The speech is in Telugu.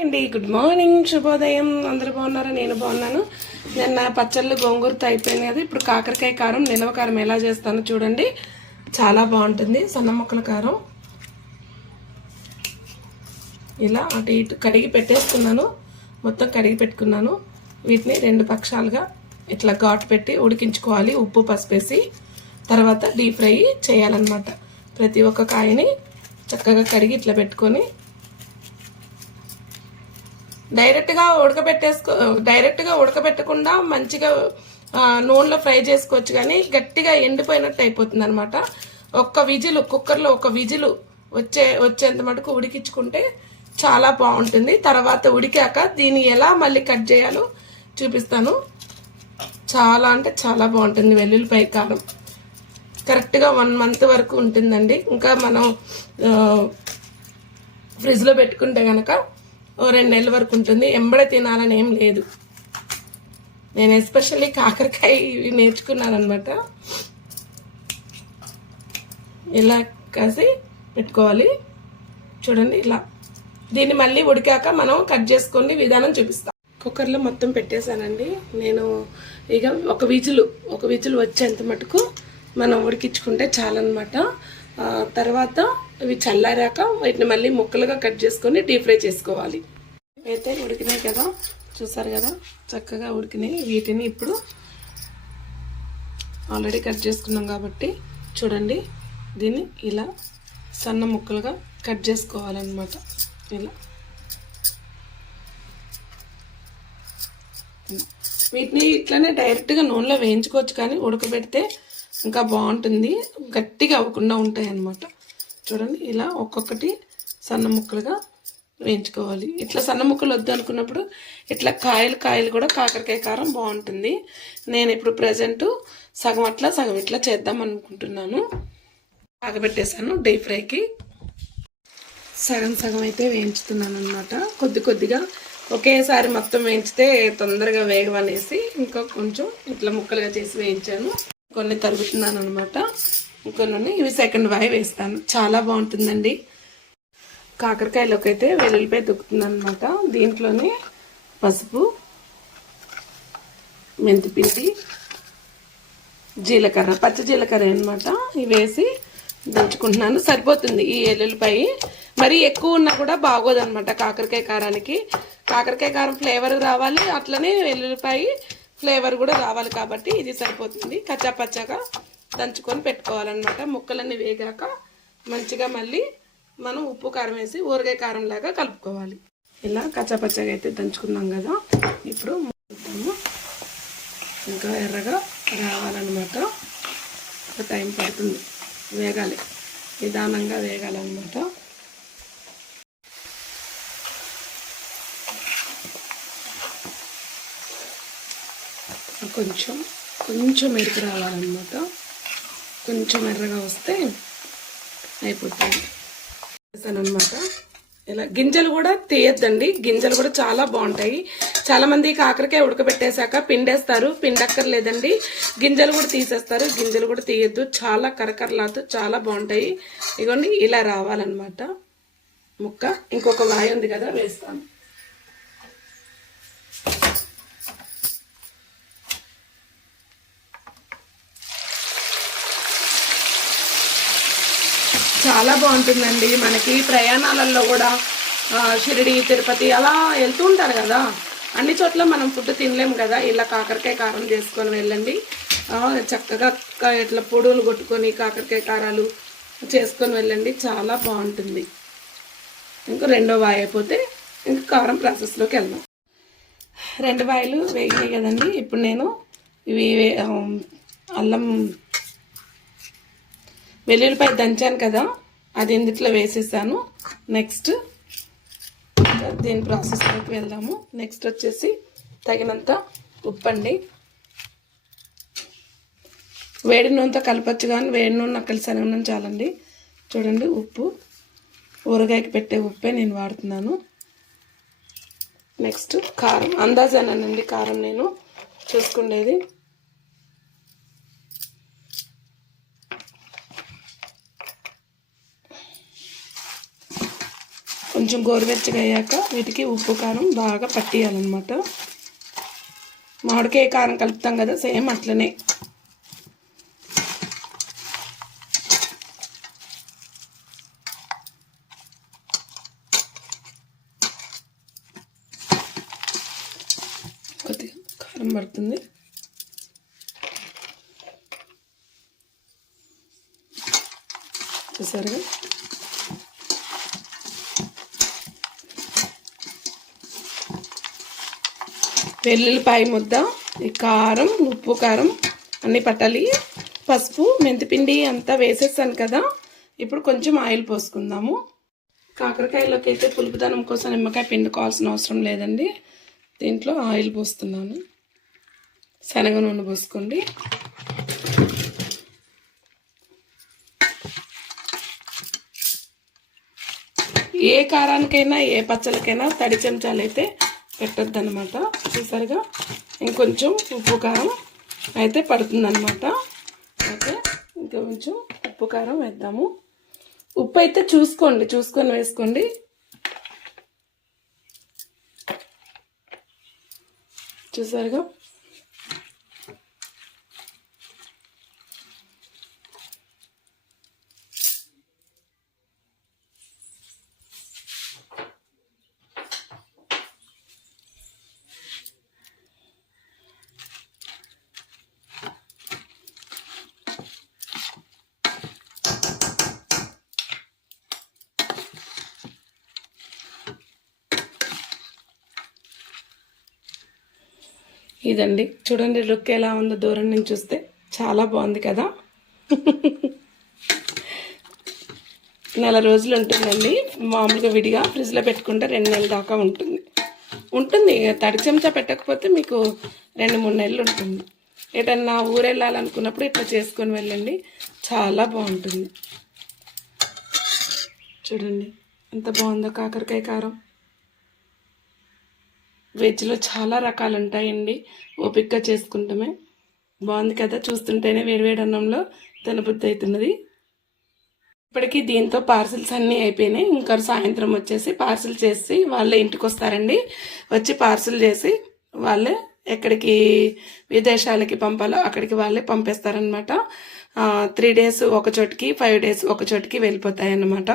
అండి. గుడ్ మార్నింగ్ శుభోదయం. అందరూ బాగున్నారా? నేను బాగున్నాను. నిన్న పచ్చళ్ళు గోంగూరతో అయిపోయింది కదా. ఇప్పుడు కాకరకాయ కారం నిలవ కారం ఎలా చేస్తానో చూడండి. చాలా బాగుంటుంది. సన్న ముక్కల కారం. ఇలా అటు ఇటు కడిగి పెట్టేస్తున్నాను. మొత్తం కడిగి పెట్టుకున్నాను. వీటిని రెండు పక్షాలుగా ఇట్లా ఘాటు పెట్టి ఉడికించుకోవాలి. ఉప్పు పసుపేసి తర్వాత డీప్ ఫ్రై చేయాలన్నమాట. ప్రతి ఒక్క కాయని చక్కగా కడిగి ఇట్లా పెట్టుకొని డైరెక్ట్గా ఉడకబెట్టేసుకో డైరెక్ట్గా ఉడకబెట్టకుండా మంచిగా నూనెలో ఫ్రై చేసుకోవచ్చు కానీ గట్టిగా ఎండిపోయినట్టు అయిపోతుంది అనమాట ఒక్క విజిలు కుక్కర్లో ఒక విజిలు వచ్చే వచ్చేంత మటుకు ఉడికించుకుంటే చాలా బాగుంటుంది. తర్వాత ఉడికాక దీన్ని ఎలా మళ్ళీ కట్ చేయాలో చూపిస్తాను. చాలా అంటే చాలా బాగుంటుంది వెల్లుల్లిపాయ కారం. కరెక్ట్గా వన్ మంత్ వరకు ఉంటుందండి. ఇంకా మనం ఫ్రిడ్జ్లో పెట్టుకుంటే కనుక రెండు నెలల వరకు ఉంటుంది. ఎంబడ తినాలని ఏం లేదు. నేను ఎస్పెషల్లీ కాకరకాయ ఇవి నేర్చుకున్నాను అనమాట ఇలా కాసి పెట్టుకోవాలి. చూడండి ఇలా. దీన్ని మళ్ళీ ఉడికాక మనం కట్ చేసుకొని విధానం చూపిస్తాం. కుక్కర్లో మొత్తం పెట్టేశానండి. నేను ఇక ఒక విజులు ఒక విజులు వచ్చేంత మటుకు మనం ఉడికించుకుంటే చాలన్నమాట. తర్వాత ఇవి చల్లారాక వీటిని మళ్ళీ ముక్కలుగా కట్ చేసుకొని డీప్ ఫ్రై చేసుకోవాలి. అయితే ఉడికినాయి కదా చూసారు కదా చక్కగా ఉడికినాయి. వీటిని ఇప్పుడు ఆల్రెడీ కట్ చేసుకున్నాం కాబట్టి చూడండి దీన్ని ఇలా సన్న ముక్కలుగా కట్ చేసుకోవాలన్నమాట. ఇలా. వీటిని ఇట్లానే డైరెక్ట్గా నూనెలో వేయించుకోవచ్చు కానీ ఉడకబెడితే ఇంకా బాగుంటుంది గట్టిగా అవ్వకుండా ఉంటాయి అన్నమాట చూడండి ఇలా ఒక్కొక్కటి సన్న ముక్కలుగా వేయించుకోవాలి. ఇట్లా సన్న ముక్కలు వద్దు అనుకున్నప్పుడు ఇట్లా కాయలు కాయలు కూడా కాకరకాయ కారం బాగుంటుంది. నేను ఇప్పుడు ప్రజెంట్ సగం అట్లా సగం ఇట్లా చేద్దాం అనుకుంటున్నాను. ఆగబెట్టేశాను డీప్ ఫ్రైకి. సగం సగం అయితే వేయించుతున్నాను అనమాట కొద్ది కొద్దిగా ఒకేసారి మొత్తం వేయించితే తొందరగా వేగవనేసి ఇంకా కొంచెం ఇట్లా ముక్కలుగా చేసి వేయించాను. కొన్ని తరుగుతున్నాను అనమాట ఇంకొన్ని ఇవి సెకండ్ వాయి వేస్తాను. చాలా బాగుంటుందండి. కాకరకాయలోకి అయితే వెల్లుల్లిపాయ దుక్కుతుంది అనమాట దీంట్లోనే పసుపు మెంతిపిండి జీలకర్ర పచ్చ జీలకర్ర అనమాట ఇవి వేసి దంచుకుంటున్నాను. సరిపోతుంది ఈ ఎల్లుల్లిపాయ మరి ఎక్కువ ఉన్నా కూడా బాగోదనమాట కాకరకాయ కారానికి. కాకరకాయ కారం ఫ్లేవర్ రావాలి అట్లనే వెల్లుల్లిపాయ ఫ్లేవర్ కూడా రావాలి కాబట్టి ఇది సరిపోతుంది. కచ్చా పచ్చగా దంచుకొని పెట్టుకోవాలన్నమాట. ముక్కలన్నీ వేగాక మంచిగా మళ్ళీ మనం ఉప్పు కారం వేసి ఊరగాయ కారం లాగా కలుపుకోవాలి. ఇలా కచ్చాపచ్చగా అయితే దంచుకున్నాం కదా. ఇప్పుడు ఇంకా ఎర్రగా రావాలన్నమాట. ఒక టైం పడుతుంది. వేగాలి. నిదానంగా వేగాలన్నమాట. కొంచెం కొంచెం ఎరుపు రావాలన్నమాట. కొంచెం ఎర్రగా వస్తే అయిపోతుంది. అనమాట ఇలా గింజలు కూడా తీయద్దండి. గింజలు కూడా చాలా బాగుంటాయి. చాలా మంది కాకరకాయ ఉడకబెట్టేశాక పిండేస్తారు. పిండక్కర్లేదండి. గింజలు కూడా తీసేస్తారు. గింజలు కూడా తీయద్దు. చాలా కరకరలాతో చాలా బాగుంటాయి. ఇగోండి ఇలా రావాలన్నమాట. ముక్క ఇంకొక వాయి ఉంది కదా వేస్తాను. చాలా బాగుంటుందండి. మనకి ప్రయాణాలలో కూడా షిరిడి తిరుపతి అలా వెళ్తూ ఉంటారు కదా. అన్ని చోట్ల మనం ఫుడ్ తినలేము కదా. ఇలా కాకరకాయ కారం చేసుకొని వెళ్ళండి. చక్కగా ఇట్లా పొడులు కొట్టుకొని కాకరకాయ కారాలు చేసుకొని వెళ్ళండి. చాలా బాగుంటుంది. ఇంకా రెండో వాయి అయిపోతే ఇంకా కారం ప్రాసెస్లోకి వెళ్దాం. రెండు వాయిలు వేగినాయి కదండి. ఇప్పుడు నేను ఇవి అల్లం వెల్లుల్లిపాయ దంచాను కదా అది ఇందుట్లో వేసేసాను. నెక్స్ట్ దీని ప్రాసెస్లోకి వెళ్దాము. నెక్స్ట్ వచ్చేసి తగినంత ఉప్పు అండి వేడి నూనెతో కలపచ్చు కానీ వేడి నూనె నక్కలు శనగ నూనె చాలండి. చూడండి ఉప్పు. ఊరగాయకి పెట్టే ఉప్పే నేను వాడుతున్నాను. నెక్స్ట్ కారం. అందాజానండి కారం నేను. చూసుకుండేది. కొంచెం గోరువెచ్చగా అయ్యాక వీటికి ఉప్పు కారం బాగా పట్టియాలన్నమాట. మామిడికాయ కారం కలుపుతాం కదా సేమ్ అట్లనే. కొద్దిగా కారం పడుతుంది. చూసారుగా? వెల్లుల్లిపాయ ముద్ద ఈ కారం ఉప్పు కారం అన్నీ పట్టాలి పసుపు మెంతిపిండి అంతా వేసేసాను కదా. ఇప్పుడు కొంచెం ఆయిల్ పోసుకుందాము. కాకరకాయలోకి అయితే పులుపుదనం కోసం నిమ్మకాయ పిండుకోవాల్సిన అవసరం లేదండి. దీంట్లో ఆయిల్ పోస్తున్నాను. శనగ నూనె పోసుకోండి. ఏ కారానికైనా ఏ పచ్చలకైనా తడి చెంచాలు అయితే పెట్టద్దు అనమాట చూసారుగా ఇంకొంచెం ఉప్పు కారం అయితే పడుతుందనమాట అయితే ఇంకొంచెం ఉప్పు కారం వేద్దాము. ఉప్పు అయితే చూసుకోండి చూసుకొని వేసుకోండి. చూసారుగా? ఇదండి. చూడండి లుక్ ఎలా ఉందో దూరం నుంచి చూస్తే చాలా బాగుంది కదా. నెల రోజులు ఉంటుందండి. మామూలుగా విడిగా ఫ్రిడ్జ్లో పెట్టుకుంటే రెండు నెలల దాకా ఉంటుంది. ఉంటుంది ఇక తడి చెంచా పెట్టకపోతే మీకు రెండు మూడు నెలలు ఉంటుంది. ఏదన్నా ఊరు వెళ్ళాలనుకున్నప్పుడు ఇట్లా చేసుకొని వెళ్ళండి. చాలా బాగుంటుంది. చూడండి ఎంత బాగుందో కాకరకాయ కారం. వెజ్లో చాలా రకాలు ఉంటాయండి ఓపిక్గా చేసుకుంటామే. బాగుంది కదా చూస్తుంటేనే వేడివేడి అన్నంలో తినబుద్ధి అవుతున్నది ఇప్పటికీ దీంతో పార్సిల్స్ అన్నీ అయిపోయినాయి. ఇంకా సాయంత్రం వచ్చేసి పార్సిల్ చేసి వాళ్ళే ఇంటికి వస్తారండి వచ్చి పార్సిల్ చేసి వాళ్ళే ఎక్కడికి విదేశాలకి పంపాలో అక్కడికి వాళ్ళే పంపేస్తారనమాట త్రీ డేస్ ఒక చోటికి ఫైవ్ డేస్ ఒక చోటికి వెళ్ళిపోతాయి అన్నమాట